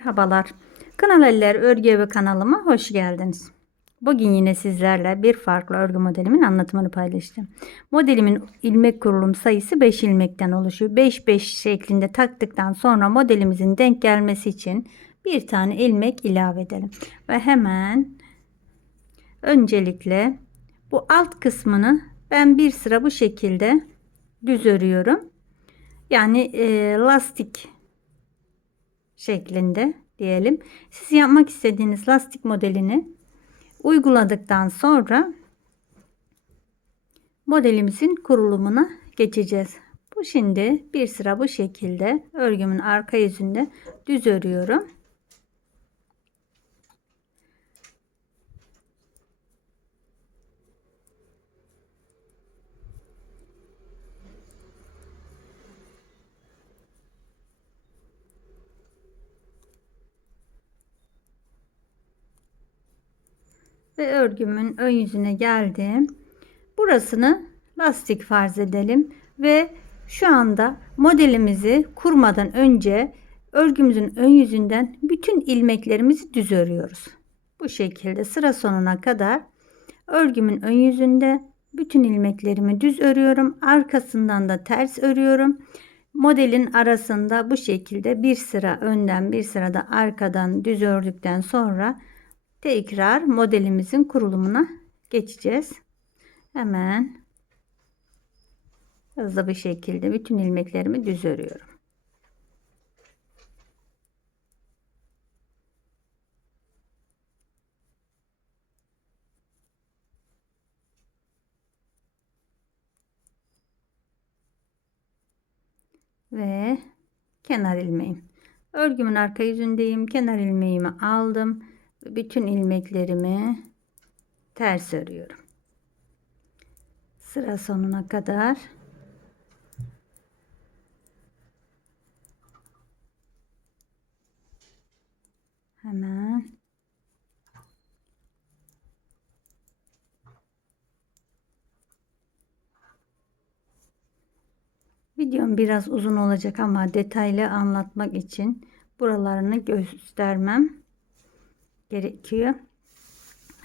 Merhabalar. Kanal Eller Örgü Evi kanalıma hoş geldiniz. Bugün yine sizlerle bir farklı örgü modelimin anlatımını paylaşacağım. Modelimin ilmek kurulum sayısı 5 ilmekten oluşuyor. 5-5 şeklinde taktıktan sonra modelimizin denk gelmesi için bir tane ilmek ilave edelim. Ve hemen öncelikle bu alt kısmını ben bir sıra bu şekilde düz örüyorum. Yani e, lastik şeklinde diyelim. Siz yapmak istediğiniz lastik modelini uyguladıktan sonra modelimizin kurulumuna geçeceğiz. Bu şimdi bir sıra bu şekilde örgümün arka yüzünde düz örüyorum. Ve örgümün ön yüzüne geldim. Burasını lastik farz edelim ve şu anda modelimizi kurmadan önce örgümüzün ön yüzünden bütün ilmeklerimizi düz örüyoruz. Bu şekilde sıra sonuna kadar örgümün ön yüzünde bütün ilmeklerimi düz örüyorum. Arkasından da ters örüyorum. Modelin arasında bu şekilde bir sıra önden bir sıra da arkadan düz ördükten sonra tekrar modelimizin kurulumuna geçeceğiz. Hemen hızlı bir şekilde bütün ilmeklerimi düz örüyorum. Ve kenar ilmeğim. Örgümün arka yüzündeyim. Kenar ilmeğimi aldım bütün ilmeklerimi ters örüyorum. Sıra sonuna kadar. Hemen. Videom biraz uzun olacak ama detaylı anlatmak için buralarını göstermem gerekiyor.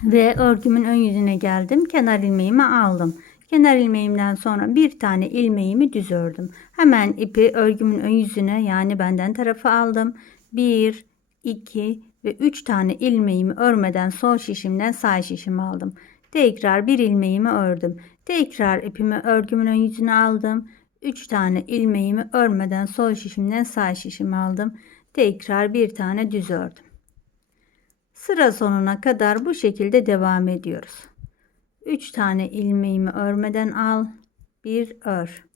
Ve örgümün ön yüzüne geldim. Kenar ilmeğimi aldım. Kenar ilmeğimden sonra bir tane ilmeğimi düz ördüm. Hemen ipi örgümün ön yüzüne yani benden tarafı aldım. 1, 2 ve 3 tane ilmeğimi örmeden sol şişimden sağ şişimi aldım. Tekrar bir ilmeğimi ördüm. Tekrar ipimi örgümün ön yüzüne aldım. 3 tane ilmeğimi örmeden sol şişimden sağ şişimi aldım. Tekrar bir tane düz ördüm. Sıra sonuna kadar bu şekilde devam ediyoruz. 3 tane ilmeğimi örmeden al. Bir ör.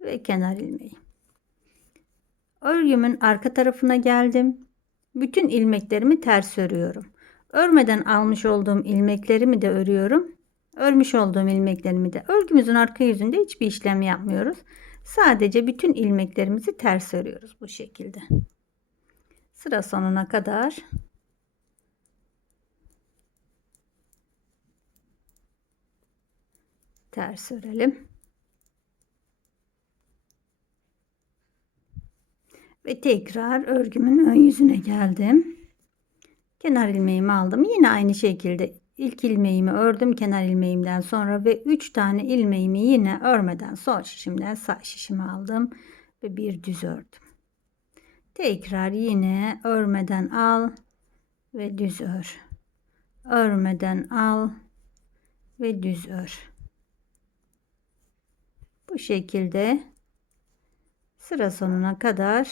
Ve kenar ilmeği. Örgümün arka tarafına geldim. Bütün ilmeklerimi ters örüyorum. Örmeden almış olduğum ilmeklerimi de örüyorum. Örmüş olduğum ilmeklerimi de örgümüzün arka yüzünde hiçbir işlem yapmıyoruz. Sadece bütün ilmeklerimizi ters örüyoruz bu şekilde. Sıra sonuna kadar ters örelim. Ve tekrar örgümün ön yüzüne geldim. Kenar ilmeğimi aldım. Yine aynı şekilde İlk ilmeğimi ördüm kenar ilmeğimden sonra ve 3 tane ilmeğimi yine örmeden sol şişimden sağ şişimi aldım ve bir düz ördüm. Tekrar yine örmeden al ve düz ör. Örmeden al ve düz ör. Bu şekilde sıra sonuna kadar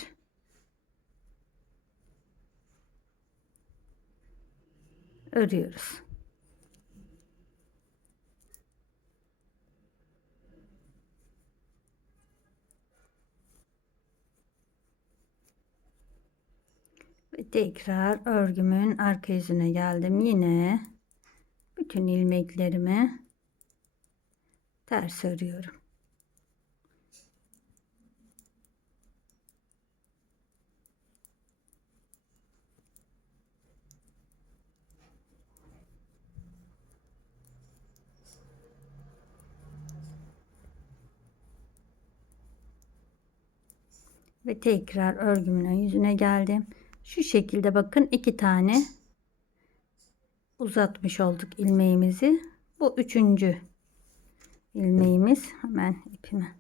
örüyoruz. Ve tekrar örgümün arka yüzüne geldim. Yine bütün ilmeklerimi ters örüyorum. Ve tekrar örgümün ön yüzüne geldim. Şu şekilde bakın iki tane uzatmış olduk ilmeğimizi. Bu üçüncü ilmeğimiz. Hemen ipimi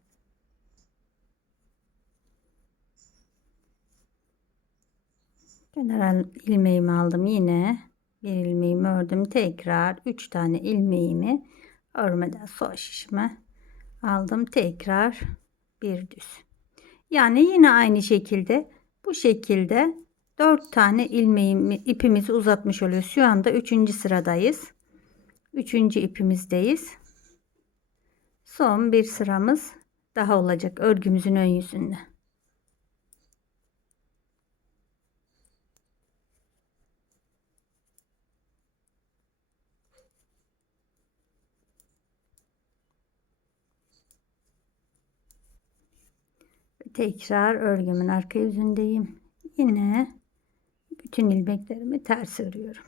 General ilmeğimi aldım yine. Bir ilmeğimi ördüm. Tekrar 3 tane ilmeğimi örmeden sol şişime aldım. Tekrar bir düz. Yani yine aynı şekilde bu şekilde 4 tane ilmeğimi ipimizi uzatmış oluyoruz. Şu anda 3. sıradayız. 3. ipimizdeyiz. Son bir sıramız daha olacak örgümüzün ön yüzünde. tekrar örgümün arka yüzündeyim. Yine bütün ilmeklerimi ters örüyorum.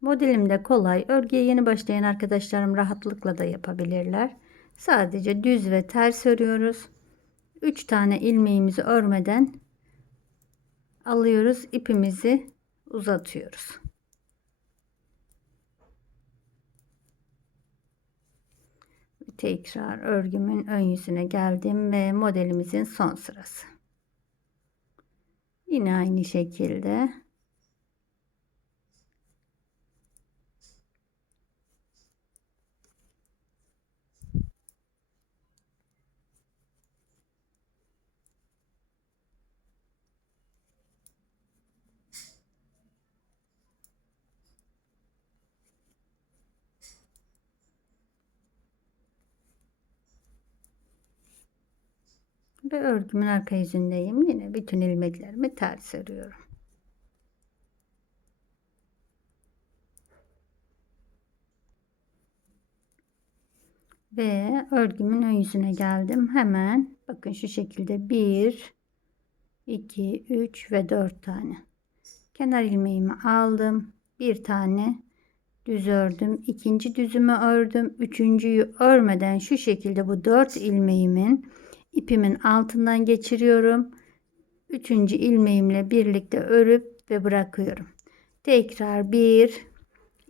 Modelim de kolay. Örgüye yeni başlayan arkadaşlarım rahatlıkla da yapabilirler. Sadece düz ve ters örüyoruz. 3 tane ilmeğimizi örmeden alıyoruz. ipimizi uzatıyoruz. Tekrar örgümün ön yüzüne geldim ve modelimizin son sırası. Yine aynı şekilde ve örgümün arka yüzündeyim. Yine bütün ilmeklerimi ters örüyorum. Ve örgümün ön yüzüne geldim. Hemen bakın şu şekilde 1 2 3 ve 4 tane kenar ilmeğimi aldım. Bir tane düz ördüm. ikinci düzümü ördüm. Üçüncüyü örmeden şu şekilde bu 4 ilmeğimin ipimin altından geçiriyorum. Üçüncü ilmeğimle birlikte örüp ve bırakıyorum. Tekrar bir,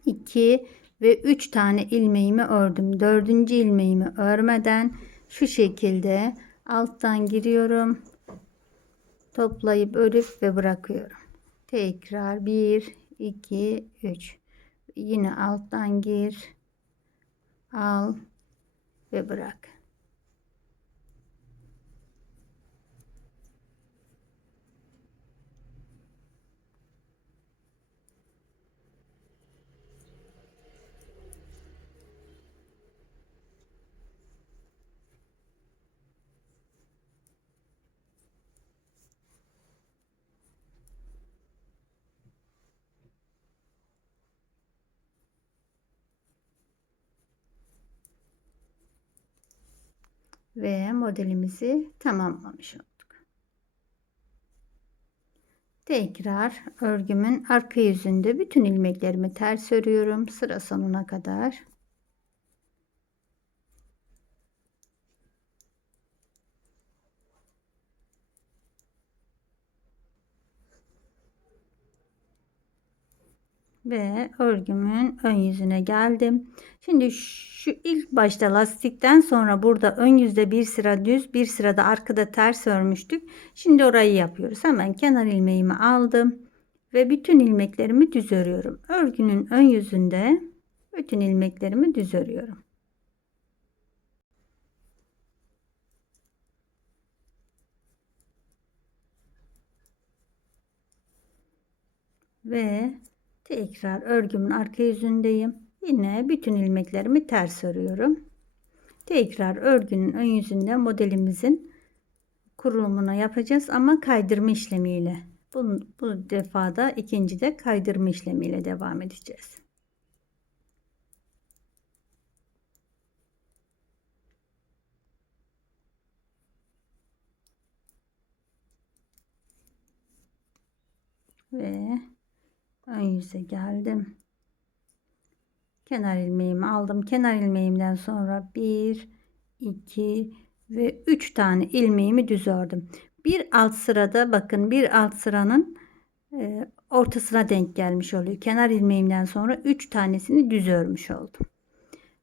iki ve üç tane ilmeğimi ördüm. Dördüncü ilmeğimi örmeden şu şekilde alttan giriyorum. Toplayıp örüp ve bırakıyorum. Tekrar bir, iki, üç. Yine alttan gir. Al ve bırak. Ve modelimizi tamamlamış olduk. Tekrar örgümün arka yüzünde bütün ilmeklerimi ters örüyorum sıra sonuna kadar. Ve örgümün ön yüzüne geldim. Şimdi şu ilk başta lastikten sonra burada ön yüzde bir sıra düz bir sırada arkada ters örmüştük. Şimdi orayı yapıyoruz. Hemen kenar ilmeğimi aldım ve bütün ilmeklerimi düz örüyorum. Örgünün ön yüzünde bütün ilmeklerimi düz örüyorum. Ve Tekrar örgümün arka yüzündeyim. Yine bütün ilmeklerimi ters örüyorum. Tekrar örgünün ön yüzünde modelimizin kurulumunu yapacağız ama kaydırma işlemiyle. Bu, bu defada ikinci de kaydırma işlemiyle devam edeceğiz. Ve ön yüze geldim. kenar ilmeğimi aldım. Kenar ilmeğimden sonra 1 2 ve 3 tane ilmeğimi düz ördüm. Bir alt sırada bakın bir alt sıranın e, ortasına denk gelmiş oluyor. Kenar ilmeğimden sonra 3 tanesini düz örmüş oldum.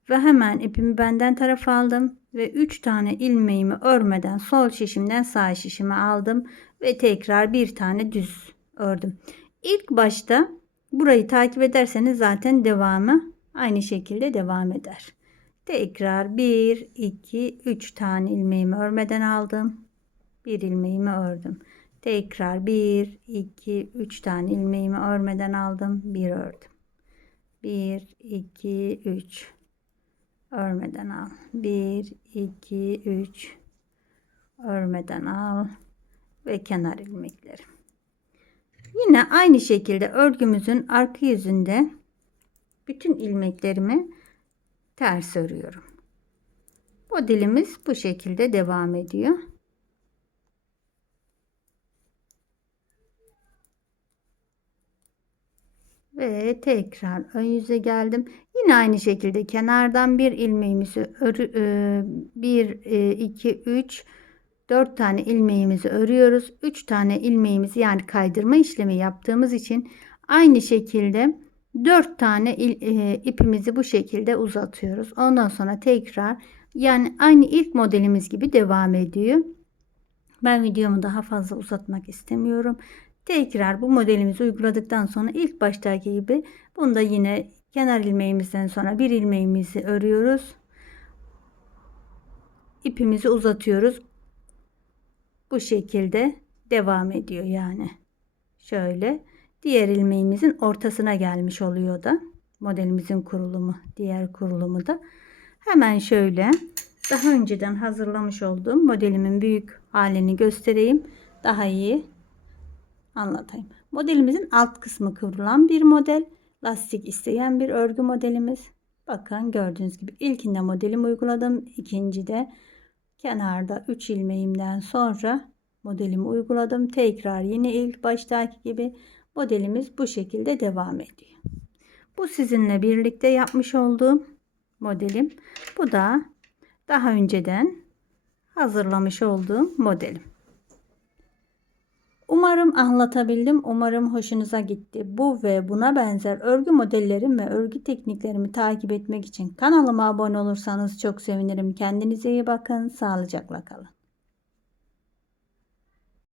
Ve hemen ipimi benden tarafa aldım ve 3 tane ilmeğimi örmeden sol şişimden sağ şişime aldım ve tekrar bir tane düz ördüm. İlk başta burayı takip ederseniz zaten devamı aynı şekilde devam eder. Tekrar 1 2 3 tane ilmeğimi örmeden aldım. Bir ilmeğimi ördüm. Tekrar 1 2 3 tane ilmeğimi örmeden aldım. Bir ördüm. 1 2 3 örmeden al. 1 2 3 örmeden al ve kenar ilmekleri. Yine aynı şekilde örgümüzün arka yüzünde bütün ilmeklerimi ters örüyorum. Modelimiz bu şekilde devam ediyor. Ve tekrar ön yüze geldim. Yine aynı şekilde kenardan bir ilmeğimizi örü, 1 2 3 4 tane ilmeğimizi örüyoruz. 3 tane ilmeğimizi yani kaydırma işlemi yaptığımız için aynı şekilde 4 tane il, e, ipimizi bu şekilde uzatıyoruz. Ondan sonra tekrar yani aynı ilk modelimiz gibi devam ediyor. Ben videomu daha fazla uzatmak istemiyorum. Tekrar bu modelimizi uyguladıktan sonra ilk baştaki gibi bunda yine kenar ilmeğimizden sonra bir ilmeğimizi örüyoruz. İpimizi uzatıyoruz. Bu şekilde devam ediyor yani. Şöyle diğer ilmeğimizin ortasına gelmiş oluyor da modelimizin kurulumu, diğer kurulumu da. Hemen şöyle daha önceden hazırlamış olduğum modelimin büyük halini göstereyim. Daha iyi anlatayım. Modelimizin alt kısmı kıvrılan bir model. Lastik isteyen bir örgü modelimiz. Bakın gördüğünüz gibi ilkinde modelimi uyguladım. İkincide kenarda 3 ilmeğimden sonra modelimi uyguladım. Tekrar yine ilk baştaki gibi modelimiz bu şekilde devam ediyor. Bu sizinle birlikte yapmış olduğum modelim. Bu da daha önceden hazırlamış olduğum modelim. Umarım anlatabildim. Umarım hoşunuza gitti. Bu ve buna benzer örgü modellerim ve örgü tekniklerimi takip etmek için kanalıma abone olursanız çok sevinirim. Kendinize iyi bakın. Sağlıcakla kalın.